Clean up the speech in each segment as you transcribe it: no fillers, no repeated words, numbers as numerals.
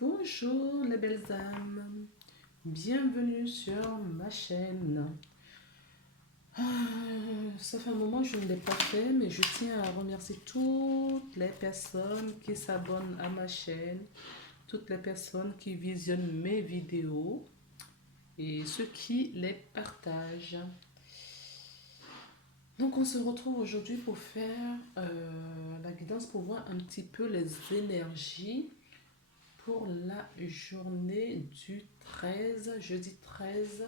Bonjour les belles âmes, bienvenue sur ma chaîne. Ça fait un moment que je ne l'ai pas fait, mais je tiens à remercier toutes les personnes qui s'abonnent à ma chaîne, toutes les personnes qui visionnent mes vidéos et ceux qui les partagent. Donc on se retrouve aujourd'hui pour faire la guidance pour voir un petit peu les énergies pour la journée du 13, jeudi 13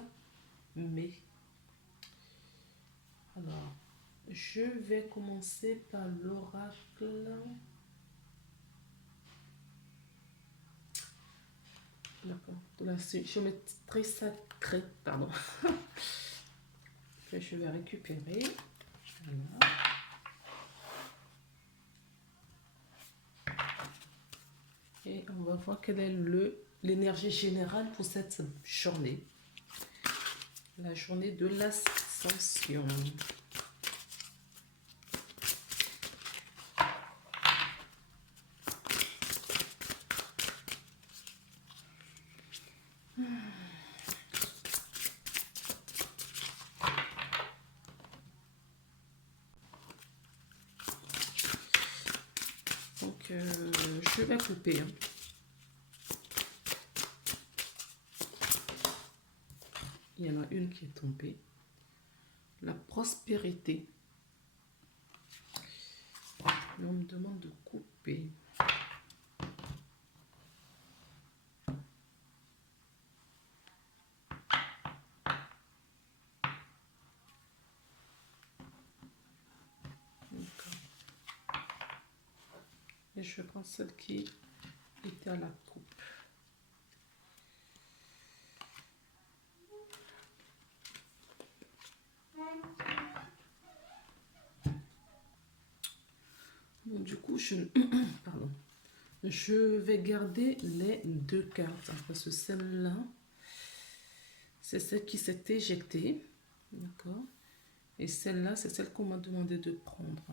mai. Alors, je vais commencer par l'oracle. D'accord. De la géométrie sacrée, pardon. Que je vais récupérer. Voilà. Et on va voir quelle est l'énergie générale pour cette journée. La journée de l'ascension. Donc, je vais couper. Il y en a une qui est tombée. La prospérité. Et on me demande de couper. Et je prends celle qui était à la coupe. Bon, du coup, pardon. Je vais garder les deux cartes parce que celle-là, c'est celle qui s'est éjectée. D'accord. Et celle-là, c'est celle qu'on m'a demandé de prendre.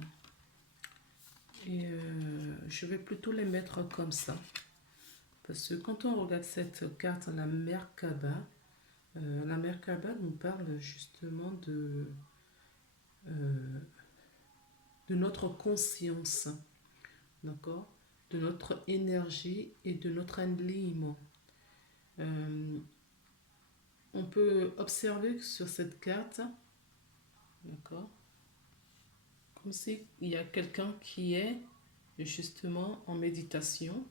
Et je vais plutôt les mettre comme ça. Parce que quand on regarde cette carte, la Merkaba nous parle justement de notre conscience, d'accord, de notre énergie et de notre alignement. On peut observer que sur cette carte, d'accord, comme s'il y a quelqu'un qui est justement en méditation,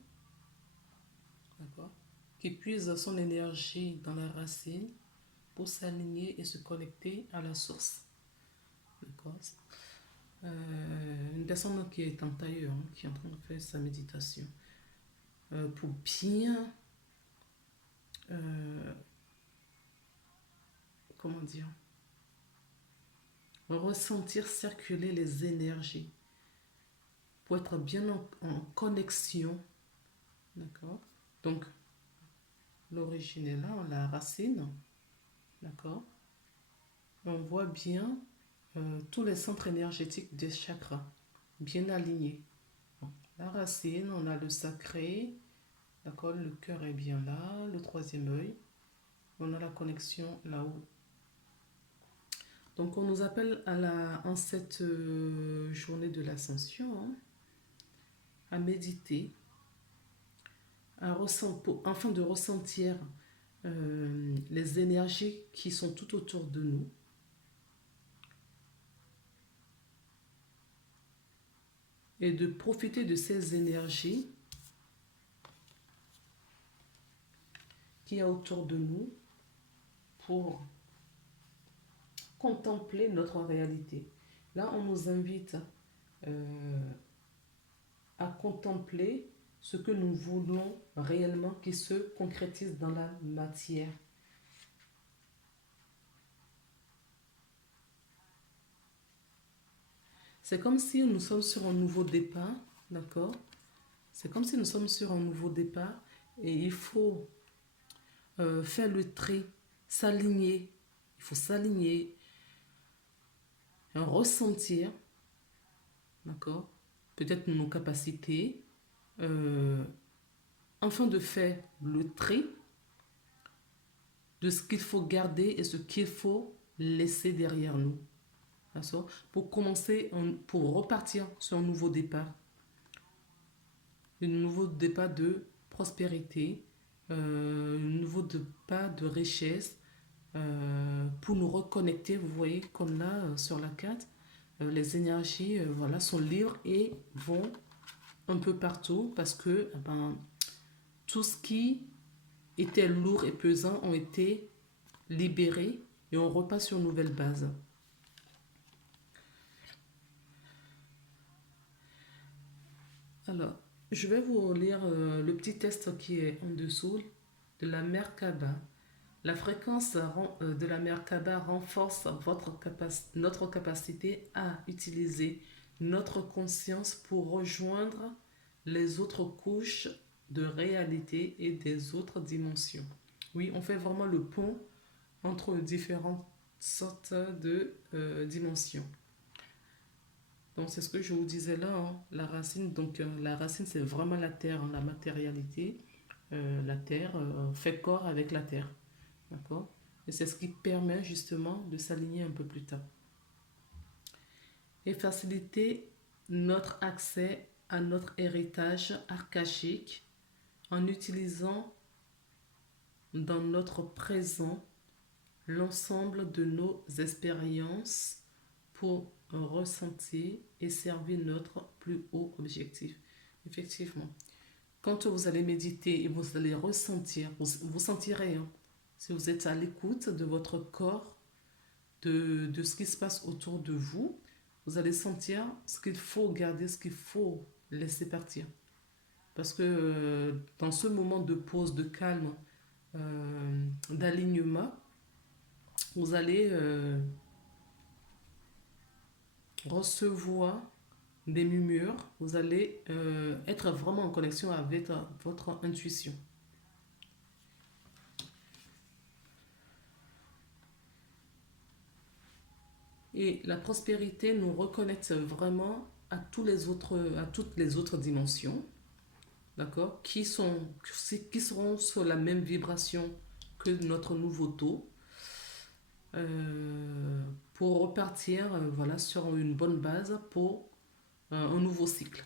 d'accord, qui puise son énergie dans la racine pour s'aligner et se connecter à la source. D'accord. Une personne qui est en tailleur, qui est en train de faire sa méditation, pour bien, comment dire, ressentir circuler les énergies, pour être bien en connexion. D'accord. Donc, l'origine est là, la racine. D'accord. On voit bien tous les centres énergétiques des chakras, bien alignés. Bon, la racine, on a le sacré, d'accord, le cœur est bien là, le troisième œil, on a la connexion là-haut. Donc on nous appelle en cette journée de l'ascension à méditer, afin de ressentir les énergies qui sont tout autour de nous. Et de profiter de ces énergies qu'il y a autour de nous pour contempler notre réalité. Là, on nous invite à contempler ce que nous voulons réellement qui se concrétise dans la matière. C'est comme si nous sommes sur un nouveau départ, d'accord? C'est comme si nous sommes sur un nouveau départ et il faut faire le tri, s'aligner. Il faut s'aligner, ressentir, d'accord? Peut-être nos capacités, afin de faire le tri de ce qu'il faut garder et ce qu'il faut laisser derrière nous. Pour commencer, pour repartir sur un nouveau départ. Un nouveau départ de prospérité, un nouveau départ de richesse, pour nous reconnecter. Vous voyez comme là sur la carte, les énergies voilà, sont libres et vont un peu partout parce que tout ce qui était lourd et pesant ont été libérés et on repart sur une nouvelle base. Alors, je vais vous lire le petit texte qui est en dessous de la Merkaba. La fréquence de la Merkaba renforce notre capacité à utiliser notre conscience pour rejoindre les autres couches de réalité et des autres dimensions. Oui, on fait vraiment le pont entre différentes sortes de dimensions. Donc, c'est ce que je vous disais là, hein, la racine. Donc, la racine, c'est vraiment la terre, hein, la matérialité. La terre fait corps avec la terre. D'accord? Et c'est ce qui permet justement de s'aligner un peu plus tard. Et faciliter notre accès à notre héritage archaïque en utilisant dans notre présent l'ensemble de nos expériences pour ressentir et servir notre plus haut objectif. Effectivement, quand vous allez méditer et vous allez ressentir, vous sentirez, hein, si vous êtes à l'écoute de votre corps, de ce qui se passe autour de vous, vous allez sentir ce qu'il faut garder, ce qu'il faut laisser partir. Parce que dans ce moment de pause, de calme, d'alignement, vous allez recevoir des murmures, vous allez être vraiment en connexion avec votre intuition. Et la prospérité nous reconnecte vraiment à toutes les autres dimensions, d'accord, qui seront sur la même vibration que notre nouveau taux, pour repartir voilà, sur une bonne base pour un nouveau cycle.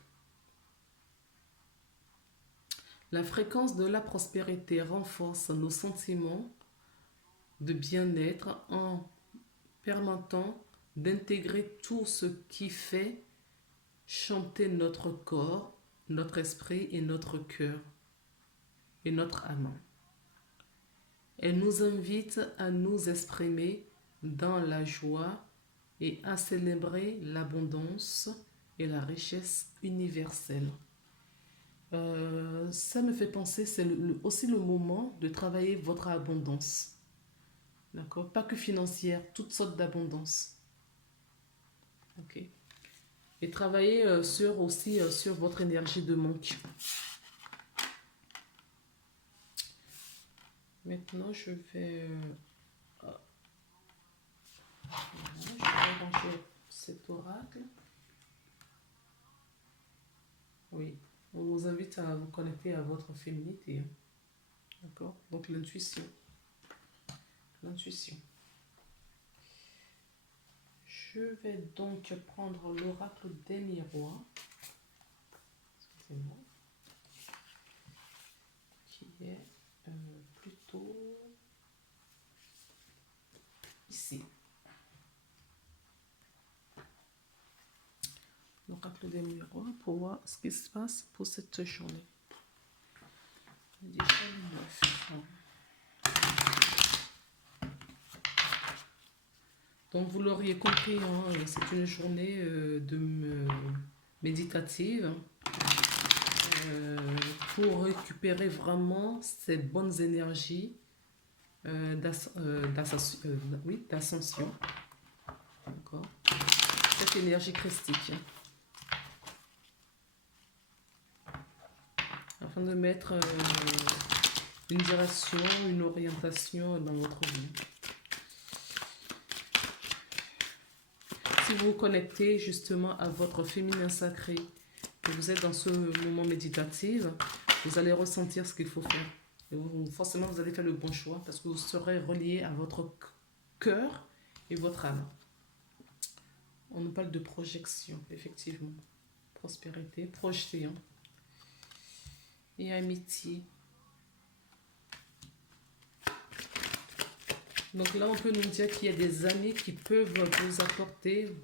La fréquence de la prospérité renforce nos sentiments de bien-être en permettant d'intégrer tout ce qui fait chanter notre corps, notre esprit et notre cœur et notre âme. Elle nous invite à nous exprimer dans la joie et à célébrer l'abondance et la richesse universelle. Ça me fait penser, c'est aussi le moment de travailler votre abondance. D'accord? Pas que financière, toutes sortes d'abondance. Ok? Et travailler aussi sur votre énergie de manque. Maintenant, je vais ranger cet oracle. Oui, on vous invite à vous connecter à votre féminité. D'accord? Donc l'intuition. L'intuition. Je vais donc prendre l'oracle des miroirs. Excusez-moi. Qui est plutôt ici. L'oracle des miroirs pour voir ce qui se passe pour cette journée. Déjà le 9. Donc vous l'auriez compris, hein, c'est une journée méditative pour récupérer vraiment ces bonnes énergies d'ascension. D'accord. Cette énergie christique. Afin de mettre une direction, une orientation dans votre vie. Si vous vous connectez justement à votre féminin sacré, que vous êtes dans ce moment méditatif, Vous allez ressentir ce qu'il faut faire. Et forcément, vous allez faire le bon choix parce que vous serez relié à votre cœur et votre âme. On nous parle de projection, effectivement. Prospérité, projeter. Hein. Et amitié. Donc là, on peut nous dire qu'il y a des amis qui peuvent vous apporter,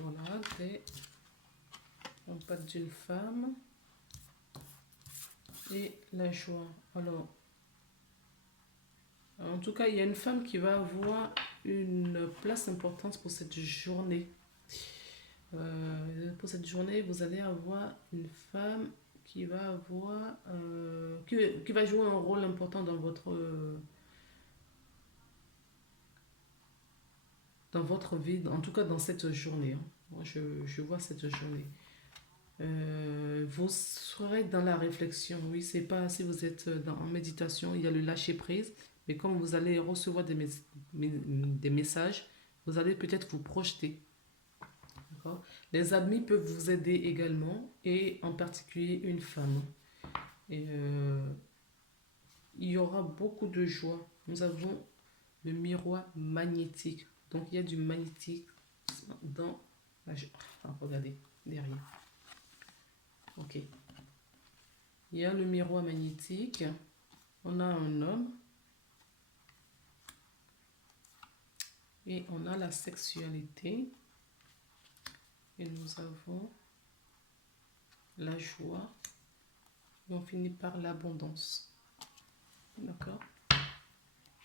voilà, on parle d'une femme et la joie. Alors, en tout cas, il y a une femme qui va avoir une place importante pour cette journée. Pour cette journée, vous allez avoir une femme qui va avoir, qui va jouer un rôle important dans votre vie, en tout cas dans cette journée. Hein. Moi, je vois cette journée. Vous serez dans la réflexion. Oui, c'est pas si vous êtes en méditation, il y a le lâcher prise. Mais comme vous allez recevoir des messages, vous allez peut-être vous projeter. D'accord? Les amis peuvent vous aider également, et en particulier une femme. Et il y aura beaucoup de joie. Nous avons le miroir magnétique. Donc, il y a du magnétique dans la... Enfin, regardez, derrière. Ok. Il y a le miroir magnétique. On a un homme. Et on a la sexualité. Et nous avons la joie. Et on finit par l'abondance. D'accord?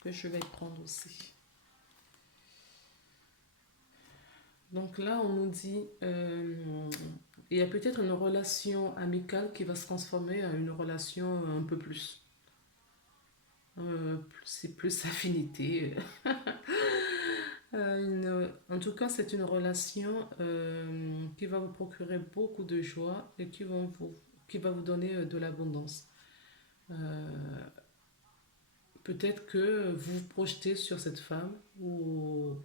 Que je vais prendre aussi. Donc là, on nous dit, il y a peut-être une relation amicale qui va se transformer en une relation un peu plus. C'est plus affinité. En tout cas, c'est une relation qui va vous procurer beaucoup de joie et qui va vous donner de l'abondance. Peut-être que vous vous projetez sur cette femme ou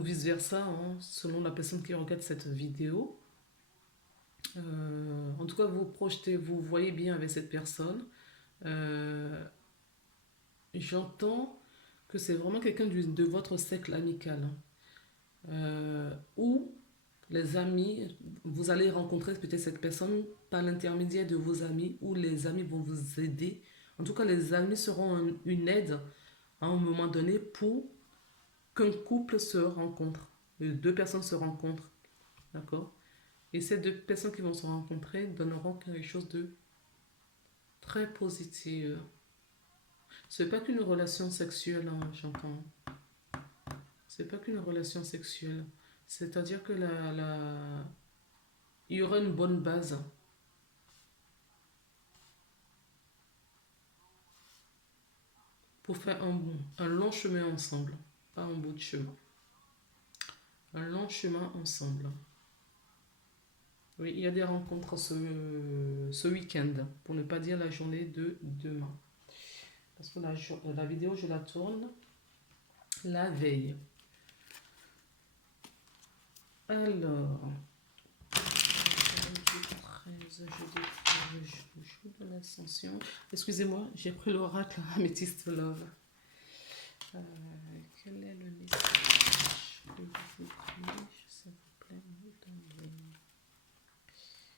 vice-versa, hein, selon la personne qui regarde cette vidéo. En tout cas, vous projetez, vous voyez bien avec cette personne. J'entends que c'est vraiment quelqu'un de votre cercle amical. Ou les amis, vous allez rencontrer peut-être cette personne par l'intermédiaire de vos amis, ou les amis vont vous aider. En tout cas, les amis seront une aide à un moment donné pour qu'un couple se rencontre. Deux personnes se rencontrent. D'accord? Et ces deux personnes qui vont se rencontrer donneront quelque chose de très positif. C'est pas qu'une relation sexuelle, hein, j'entends. C'est pas qu'une relation sexuelle. C'est-à-dire que il y aura une bonne base. Pour faire un long chemin ensemble. Pas un bout de chemin. Un long chemin ensemble. Oui, il y a des rencontres ce week-end, pour ne pas dire la journée de demain. Parce que la vidéo, je la tourne la veille. Alors, jeudi 13, le jour de l'ascension. Excusez-moi, j'ai pris l'oracle Amethyst Love. Quel est le message que vous voudriez, s'il vous plaît, me donner?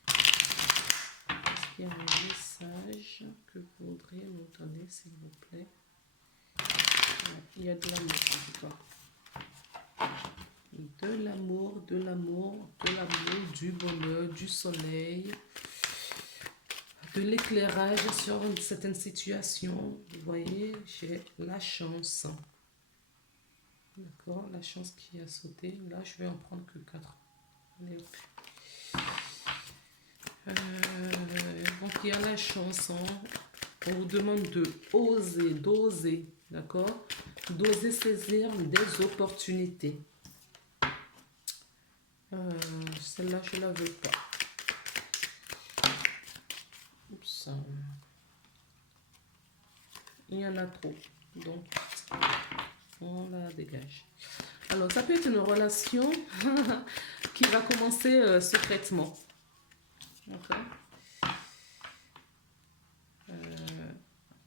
Est-ce qu'il y a un message que vous voudriez me donner, s'il vous plaît? Il y a de l'amour, en tout cas. De l'amour, de l'amour, de l'amour, du bonheur, du soleil, de l'éclairage sur une certaine situation. Vous voyez, j'ai la chance. D'accord, la chance qui a sauté. Là, je vais en prendre que 4. Allez, hop. Donc, il y a la chance. Hein. On vous demande de oser, d'oser. D'accord? D'oser saisir des opportunités. Celle-là, je ne la veux pas. Oups. Il y en a trop. Donc, on la dégage. Alors, ça peut être une relation qui va commencer secrètement. D'accord?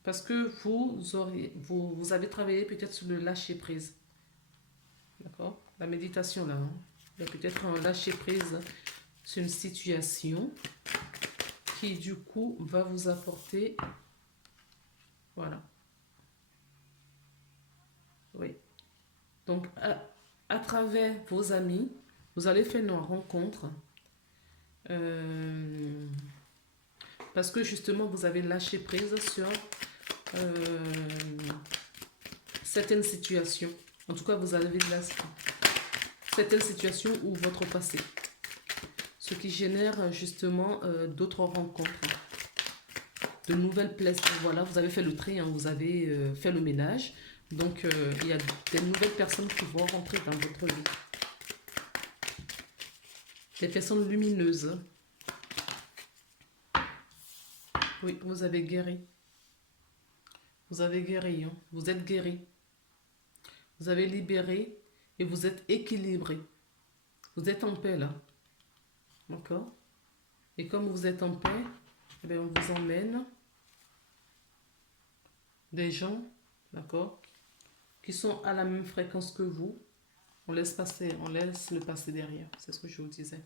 Parce que vous avez travaillé peut-être sur le lâcher prise. D'accord? La méditation là. Hein? Il y a peut-être un lâcher prise sur une situation qui du coup va vous apporter. Voilà. Oui. Donc à travers vos amis, vous allez faire une rencontre. Parce que justement vous avez lâché prise sur certaines situations. En tout cas, vous avez de certaines situations ou votre passé. Ce qui génère justement d'autres rencontres, de nouvelles places. Voilà, vous avez fait le tri, hein, vous avez fait le ménage. Donc, il y a des nouvelles personnes qui vont rentrer dans votre vie. Des personnes lumineuses. Oui, vous avez guéri. Vous avez guéri, hein. Vous êtes guéri. Vous avez libéré et vous êtes équilibré. Vous êtes en paix là. D'accord? Et comme vous êtes en paix, eh bien, on vous emmène des gens, d'accord, qui sont à la même fréquence que vous. On laisse le passé derrière. C'est ce que je vous disais.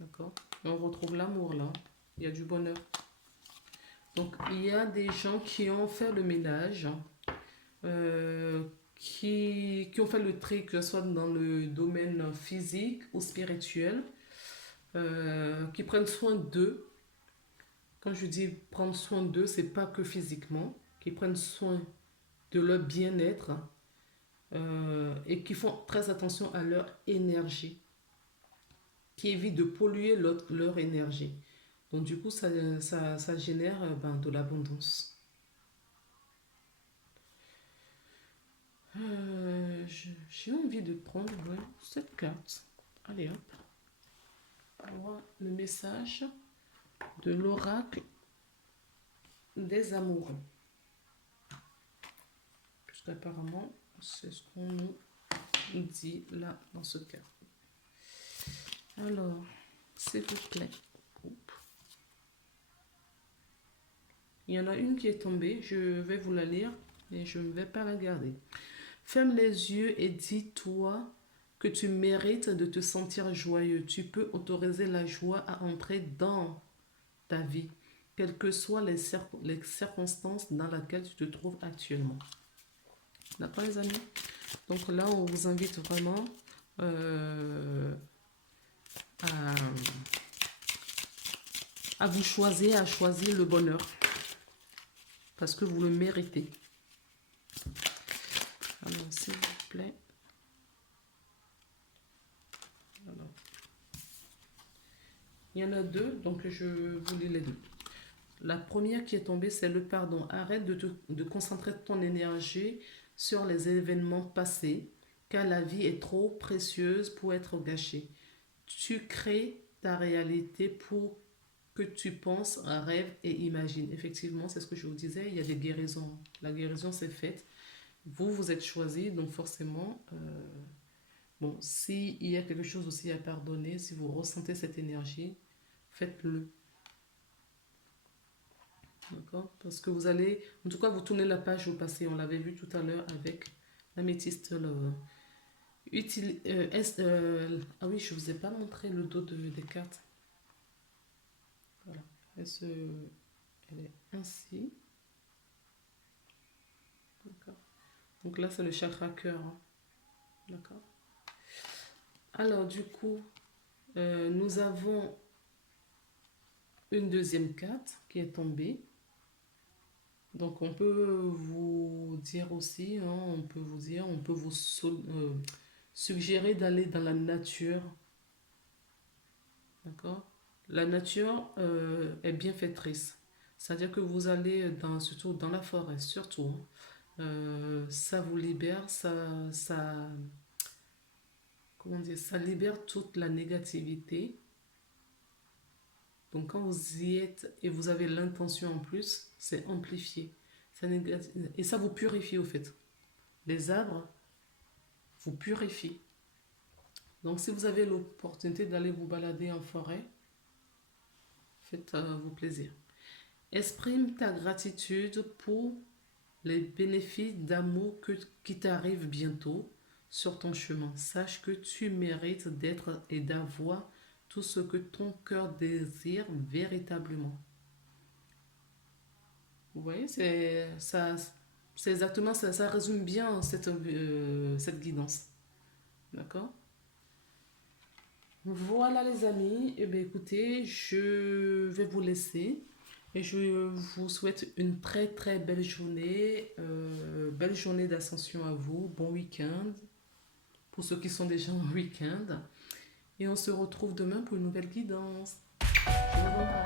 D'accord? Et on retrouve l'amour là. Il y a du bonheur. Donc, il y a des gens qui ont fait le ménage, qui ont fait le tri, que ce soit dans le domaine physique ou spirituel, qui prennent soin d'eux. Quand je dis prendre soin d'eux, c'est pas que physiquement, qui prennent soin de leur bien-être et qui font très attention à leur énergie, qui évitent de polluer leur énergie. Donc du coup, ça génère de l'abondance. J'ai envie de prendre cette carte. Allez hop. On voit le message de l'oracle des amoureux. Puisqu'apparemment, c'est ce qu'on nous dit là dans ce cas. Alors, s'il vous plaît. Il y en a une qui est tombée, je vais vous la lire et je ne vais pas la garder. Ferme les yeux et dis-toi que tu mérites de te sentir joyeux. Tu peux autoriser la joie à entrer dans ta vie, quelles que soient les circonstances dans lesquelles tu te trouves actuellement. D'accord les amis? Donc là, on vous invite vraiment à vous choisir, à choisir le bonheur. Parce que vous le méritez. Alors, s'il vous plaît. Alors. Il y en a deux, donc je vous lis les deux. La première qui est tombée, c'est le pardon. Arrête de concentrer ton énergie sur les événements passés, car la vie est trop précieuse pour être gâchée. Tu crées ta réalité pour que tu penses, rêves et imagines. Effectivement, c'est ce que je vous disais, il y a des guérisons. La guérison, c'est faite. Vous êtes choisi, donc forcément, bon, s'il y a quelque chose aussi à pardonner, si vous ressentez cette énergie, faites-le. D'accord? Parce que vous allez, en tout cas, vous tournez la page au passé. On l'avait vu tout à l'heure avec l'améthyste. Ah oui, je ne vous ai pas montré le dos des cartes. Voilà. Elle est ainsi. D'accord. Donc là, c'est le chakra cœur. Hein. D'accord. Alors, du coup, nous avons une deuxième carte qui est tombée. Donc, on peut vous dire aussi, hein, on peut vous suggérer d'aller dans la nature. D'accord? La nature est bienfaitrice. C'est-à-dire que vous allez, surtout dans la forêt, surtout, ça vous libère, comment dire, ça libère toute la négativité. Donc quand vous y êtes et vous avez l'intention en plus, c'est amplifié. Et ça vous purifie au fait. Les arbres vous purifient. Donc si vous avez l'opportunité d'aller vous balader en forêt, faites-vous plaisir. Exprime ta gratitude pour les bénéfices d'amour qui t'arrivent bientôt sur ton chemin. Sache que tu mérites d'être et d'avoir tout ce que ton cœur désire véritablement. Vous voyez, c'est exactement ça, ça résume bien cette guidance. D'accord? Voilà les amis, eh bien, écoutez, je vais vous laisser et je vous souhaite une très très belle journée d'ascension à vous, bon week-end pour ceux qui sont déjà en week-end et on se retrouve demain pour une nouvelle guidance. Je vous embrasse.